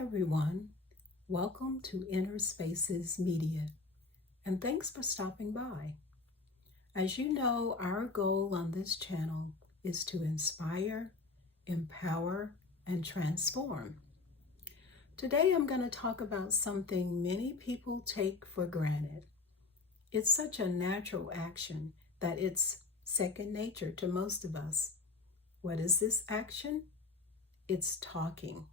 everyone. Welcome to Inner Spaces Media, and thanks for stopping by. As you know, our goal on this channel is to inspire, empower, and transform. Today I'm going to talk about something many people take for granted. It's such a natural action that it's second nature to most of us. What is this action? It's talking.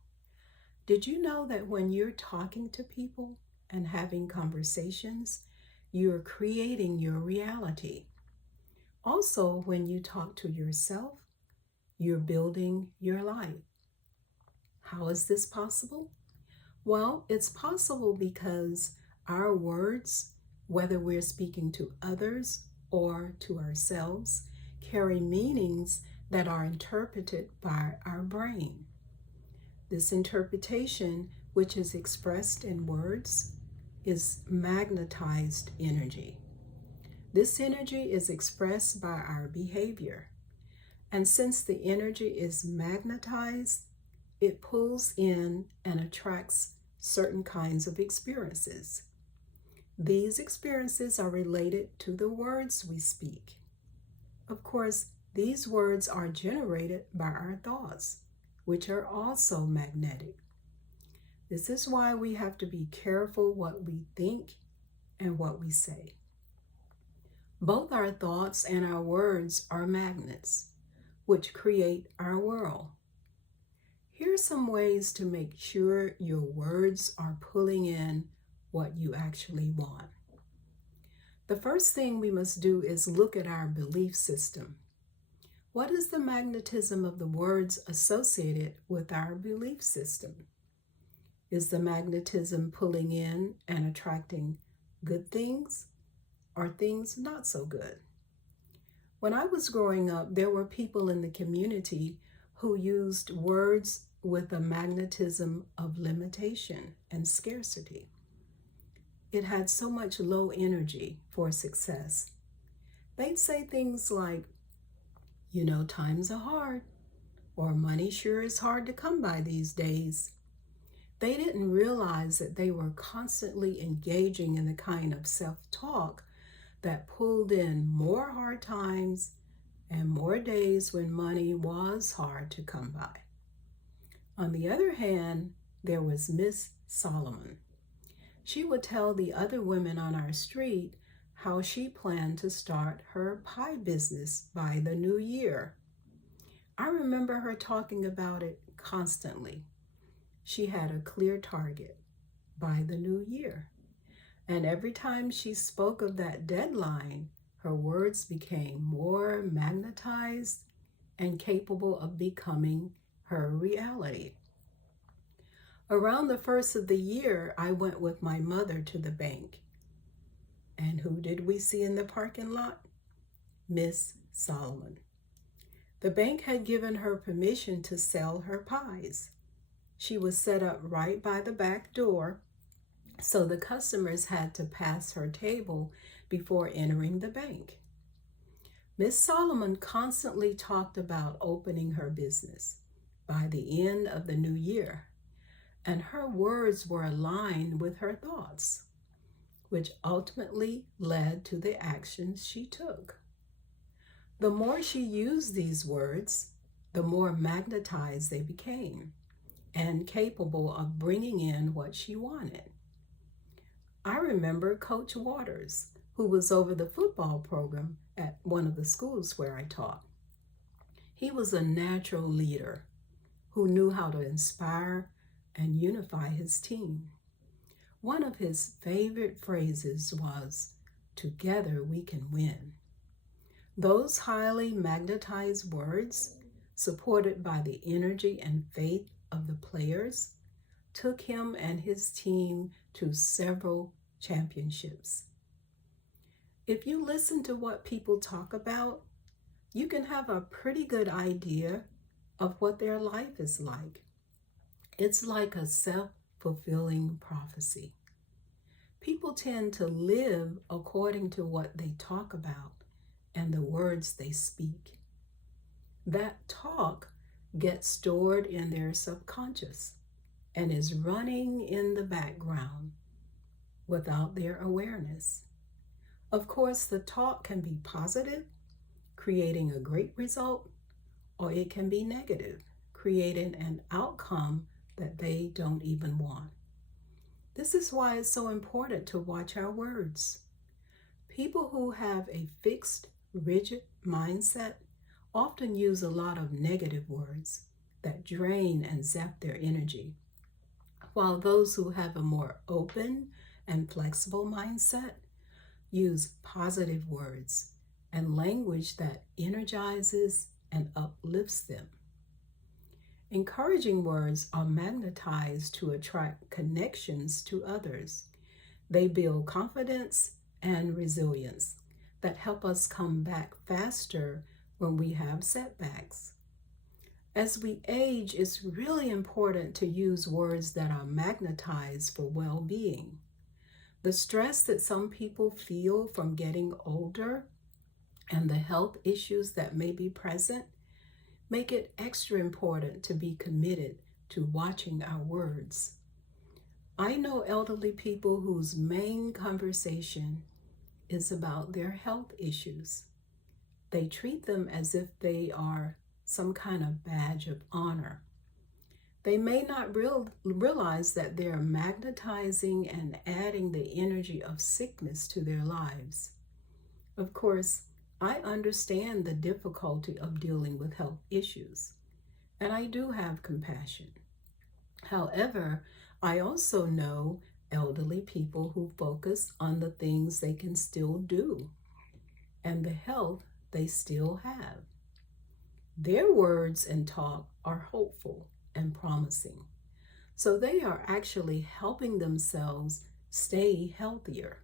Did you know that when you're talking to people and having conversations, you're creating your reality? Also, when you talk to yourself, you're building your life. How is this possible? Well, it's possible because our words, whether we're speaking to others or to ourselves, carry meanings that are interpreted by our brain. This interpretation, which is expressed in words, is magnetized energy. This energy is expressed by our behavior. And since the energy is magnetized, it pulls in and attracts certain kinds of experiences. These experiences are related to the words we speak. Of course, these words are generated by our thoughts, which are also magnetic. This is why we have to be careful what we think and what we say. Both our thoughts and our words are magnets, which create our world. Here's some ways to make sure your words are pulling in what you actually want. The first thing we must do is look at our belief system. What is the magnetism of the words associated with our belief system? Is the magnetism pulling in and attracting good things or things not so good? When I was growing up, there were people in the community who used words with a magnetism of limitation and scarcity. It had so much low energy for success. They'd say things like, times are hard, or money sure is hard to come by these days. They didn't realize that they were constantly engaging in the kind of self-talk that pulled in more hard times and more days when money was hard to come by. On the other hand, there was Miss Solomon. She would tell the other women on our street how she planned to start her pie business by the new year. I remember her talking about it constantly. She had a clear target by the new year. And every time she spoke of that deadline, her words became more magnetized and capable of becoming her reality. Around the first of the year, I went with my mother to the bank. And who did we see in the parking lot? Miss Solomon. The bank had given her permission to sell her pies. She was set up right by the back door, so the customers had to pass her table before entering the bank. Miss Solomon constantly talked about opening her business by the end of the new year, and her words were aligned with her thoughts, which ultimately led to the actions she took. The more she used these words, the more magnetized they became and capable of bringing in what she wanted. I remember Coach Waters, who was over the football program at one of the schools where I taught. He was a natural leader who knew how to inspire and unify his team. One of his favorite phrases was, "Together we can win." Those highly magnetized words, supported by the energy and faith of the players, took him and his team to several championships. If you listen to what people talk about, you can have a pretty good idea of what their life is like. It's like a self-fulfilling prophecy. People tend to live according to what they talk about and the words they speak. That talk gets stored in their subconscious, and is running in the background without their awareness. Of course, the talk can be positive, creating a great result, or it can be negative, creating an outcome that they don't even want. This is why it's so important to watch our words. People who have a fixed, rigid mindset often use a lot of negative words that drain and zap their energy, while those who have a more open and flexible mindset use positive words and language that energizes and uplifts them. Encouraging words are magnetized to attract connections to others. They build confidence and resilience that help us come back faster when we have setbacks. As we age, it's really important to use words that are magnetized for well-being. The stress that some people feel from getting older and the health issues that may be present make it extra important to be committed to watching our words. I know elderly people whose main conversation is about their health issues. They treat them as if they are some kind of badge of honor. They may not realize that they're magnetizing and adding the energy of sickness to their lives. Of course, I understand the difficulty of dealing with health issues, and I do have compassion. However, I also know elderly people who focus on the things they can still do and the health they still have. Their words and talk are hopeful and promising, so they are actually helping themselves stay healthier.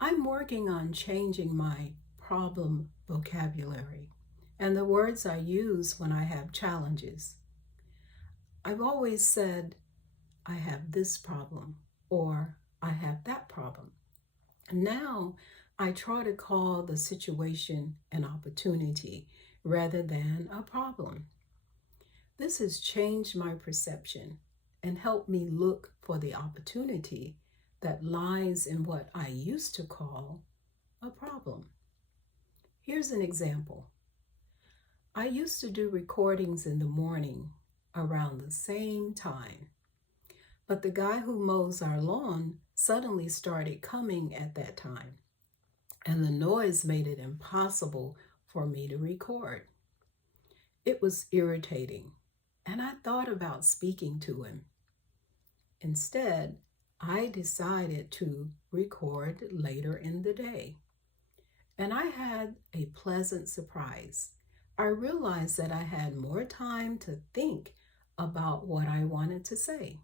I'm working on changing my problem vocabulary and the words I use when I have challenges. I've always said, I have this problem, or I have that problem. Now I try to call the situation an opportunity rather than a problem. This has changed my perception and helped me look for the opportunity that lies in what I used to call a problem. Here's an example. I used to do recordings in the morning around the same time, but the guy who mows our lawn suddenly started coming at that time, and the noise made it impossible for me to record. It was irritating, and I thought about speaking to him. Instead, I decided to record later in the day, and I had a pleasant surprise. I realized that I had more time to think about what I wanted to say.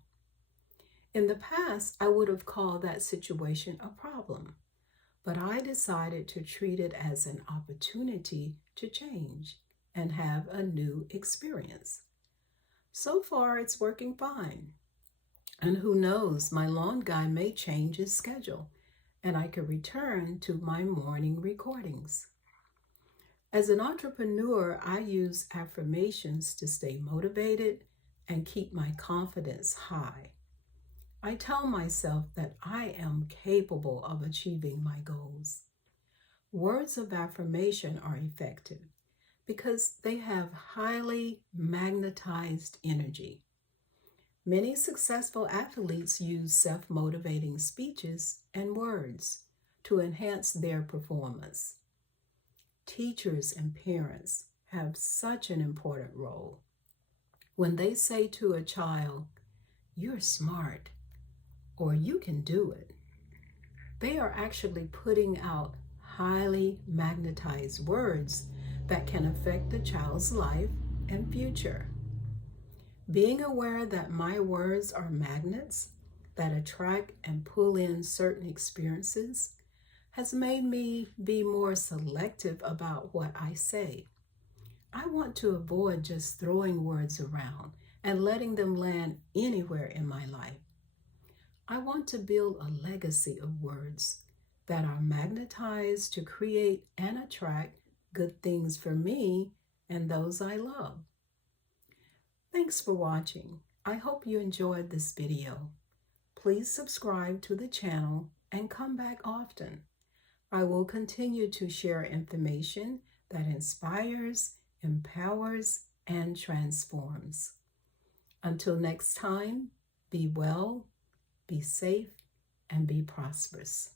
In the past, I would have called that situation a problem, but I decided to treat it as an opportunity to change and have a new experience. So far, it's working fine. And who knows, my lawn guy may change his schedule and I could return to my morning recordings. As an entrepreneur, I use affirmations to stay motivated and keep my confidence high. I tell myself that I am capable of achieving my goals. Words of affirmation are effective because they have highly magnetized energy. Many successful athletes use self-motivating speeches and words to enhance their performance. Teachers and parents have such an important role. When they say to a child, "You're smart," or "You can do it," they are actually putting out highly magnetized words that can affect the child's life and future. Being aware that my words are magnets that attract and pull in certain experiences has made me be more selective about what I say. I want to avoid just throwing words around and letting them land anywhere in my life. I want to build a legacy of words that are magnetized to create and attract good things for me and those I love. Thanks for watching. I hope you enjoyed this video. Please subscribe to the channel and come back often. I will continue to share information that inspires, empowers, and transforms. Until next time, be well, be safe, and be prosperous.